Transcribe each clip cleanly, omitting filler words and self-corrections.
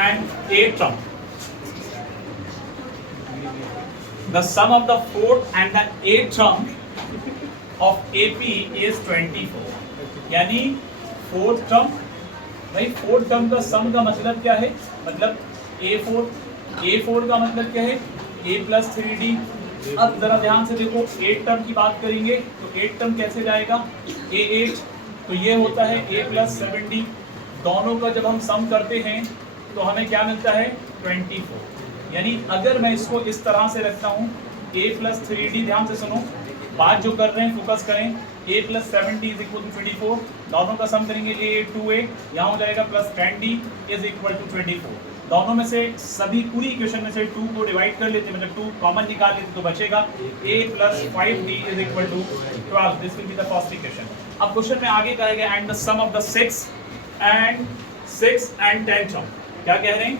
and eighth term. The sum of the fourth and the eighth term of AP is 24. यानी fourth term, भाई fourth term का सम का मतलब क्या है? मतलब A4 का मतलब क्या है? A plus 3D। अब जरा ध्यान से देखो, 8 टर्म की बात करेंगे तो 8 टर्म कैसे जाएगा? A8, तो ये होता है A प्लस 7D। दोनों का जब हम सम करते हैं तो हमें क्या मिलता है? 24। यानी अगर मैं इसको इस तरह से रखता हूँ A प्लस 3D, ध्यान से सुनो, बात जो कर रहे हैं फोकस करें, A plus 7D is equal to 24, दोनों का सम करेंगे A2A, यहाँ हो जाएगा plus 10D is equal to 24। दोनों में से सभी पूरी इक्वेशन में से 2 को डिवाइड कर लेते, मतलब 2 कॉमन निकाल लेते तो बचेगा A plus 5D is equal to 12। This will be the first equation. अब क्वेश्चन में आगे कहेगा and the sum of the 6 and 10 term. क्या कह रहे हैं?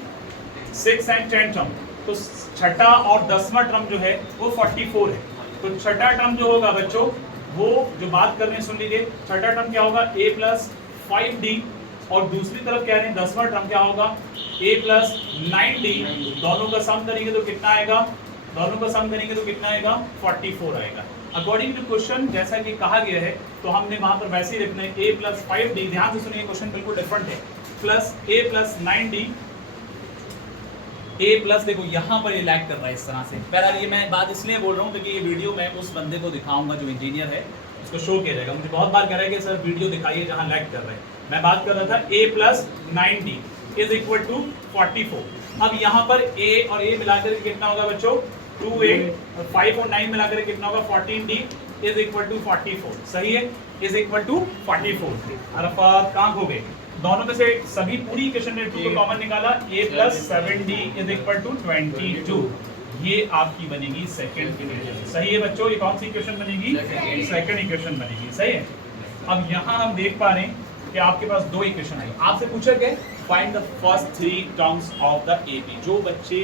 6 and 10 टर्म। तो छठा और 10वां टर्म जो है वो 44 है। तो छठा टर्म जो होगा बच्चों, वो जो बात कर रहे हैं सुन लीजिए, छठा टर्म क्या होगा? A प्लस 5D, और दूसरी तरफ कह रहे हैं 10वां टर्म क्या होगा? A plus 9D। दोनों का सम करेंगे तो कितना आएगा? 44 आएगा। अकॉर्डिंग टू क्वेश्चन जैसा कि कहा गया है तो हमने वहां पर वैसे ही रखना है A प्लस 5D। ध्यान से सुनिए, क्वेश्चन बिल्कुल डिफरेंट है। Plus A plus 9D, A plus, देखो यहाँ पर ये लैग कर रहा है इस तरह से। पहले ये मैं बात इसलिए बोल रहा हूँ क्योंकि ये वीडियो मैं उस बंदे को दिखाऊंगा जो इंजीनियर है, उसको शो किया जाएगा। मुझे बहुत बार कह रहा है कि सर वीडियो दिखाइए जहाँ लैग कर रहा है। मैं बात कर रहा था A plus 9D is equal to 44। अब यहाँ पर A और A मिलाकर कितना होगा बच्चों? 2A, और 5 और 9 मिलाकर कितना होगा? 14D is equal to 44। सही है, इज इक्वल टू 44। अरफात कहाँ हो गए? दोनों में से सभी पूरी इक्वेशन में 2 को कॉमन निकाला, A plus 7D is equal to 22। ये आपकी बनेगी सेकंड इक्वेशन। सही है बच्चों, ये कौन सी इक्वेशन बनेगी? सेकंड इक्वेशन बनेगी। सही है। अब यहाँ हम देख पा रहे हैं कि आपके पास 2 इक्वेशन आई। आपसे पूछा गया find the first 3 terms of the AP। जो बच्चे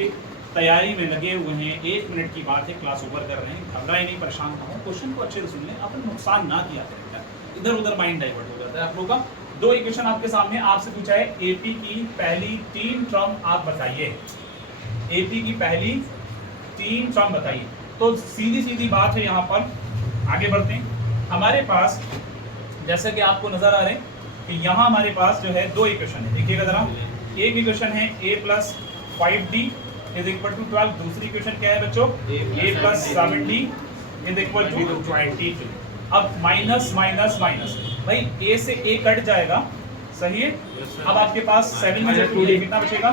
तैयारी में लगे हुए हैं, 1 मिनट की बात है, क्लास ओवर कर रहे हैं, घबराए नहीं, परेशान ना हो, क्वेश्चन को अच्छे से सुन लें, अपन नुकसान ना किया करें, इधर उधर माइंड डाइवर्ट हो जाता है आप लोगों का। 2 इक्वेशन आपके सामने, आपसे पूछा है AP की पहली 3 टर्म आप बताइए। AP की पहली 3 टर्म बताइए। तो सीधी सीधी बात है, यहाँ पर आगे बढ़ते हैं। हमारे पास जैसा कि आपको नजर आ रहे हैं कि यहाँ हमारे पास जो है 2 इक्वेशन है। देखिएगा जरा, एक इक्वेशन है A plus 5D is equal to 12। दूसरी इक्वेशन क्या है बच्चों? A plus 7D is equal to 22। अब माइनस माइनस माइनस, भाई A से A कट जाएगा, सही है। अब आपके पास 7 में से 2D कितना बचेगा?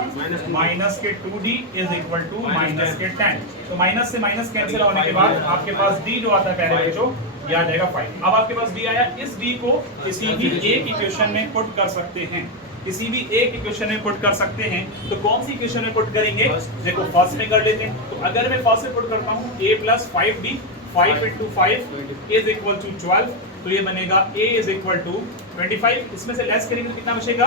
माइनस के 2D is equal to minus के 10। तो माइनस से माइनस कैंसिल होने के बाद आपके पास D जो आता है पहले बच्चों, ये आ जाएगा 5। अब आपके पास D आया, इस D को किसी भी एक इक्वेशन में पुट कर सकते हैं, किसी भी एक इक्वेशन में पुट कर सकते हैं। तो कौन सी इक्वेशन में पुट करेंगे? देखो फर्स्ट में कर लेते हैं। तो अगर मैं फर्स्ट में पुट करता हूँ A plus 5D, 5 into 5 is equal to 12, तो ये बनेगा A इज इक्वल टू 25। इसमें से लेस करेंगे तो कितना बचेगा?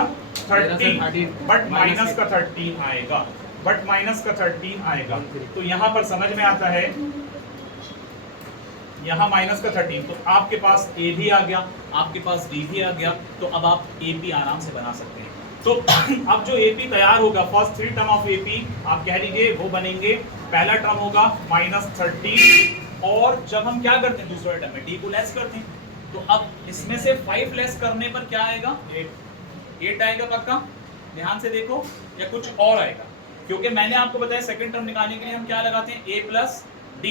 13, बट माइनस का 13 आएगा, बट माइनस का 13 आएगा। तो यहाँ पर समझ में आता है, यहाँ माइनस का 13, तो आपके पास A भी आ गया, आपके पास D भी आ गया। तो अब आप AP आराम से बना सकते हैं। तो अब जो AP तैयार होगा, फर्स्ट 3 टर्म ऑफ AP आप कह लीजिए वो बनेंगे। पहला टर्म होगा माइनस 13, और जब हम क्या करते हैं दूसरे टर्म में D को लेस करते हैं, तो अब इसमें से 5 लेस करने पर क्या आएगा? 8 आएगा पक्का। ध्यान से देखो, या कुछ और आएगा? क्योंकि मैंने आपको बताया सेकंड टर्म निकालने के लिए हम क्या लगाते हैं? A plus D,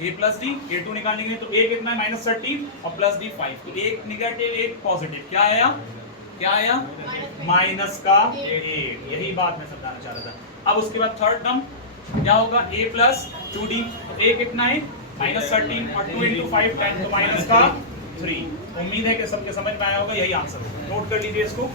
A plus D। A2 निकालने के लिए तो A कितना है? माइनस 13, और प्लस D 5। तो एक निगेटिव एक पॉजिटिव, क्या आया? क्या आया? माइनस का 8। यही बात मैं समझाना चाह रहा था। अब उसके बाद थर्ड टर्म क्या होगा? A plus 2D। तो A कितना है? माइनस 13, और 2 इंटू 5 10, तो माइनस का 3। उम्मीद है कि सबके समझ में आया होगा, यही आंसर होगा। नोट कर लीजिए इसको।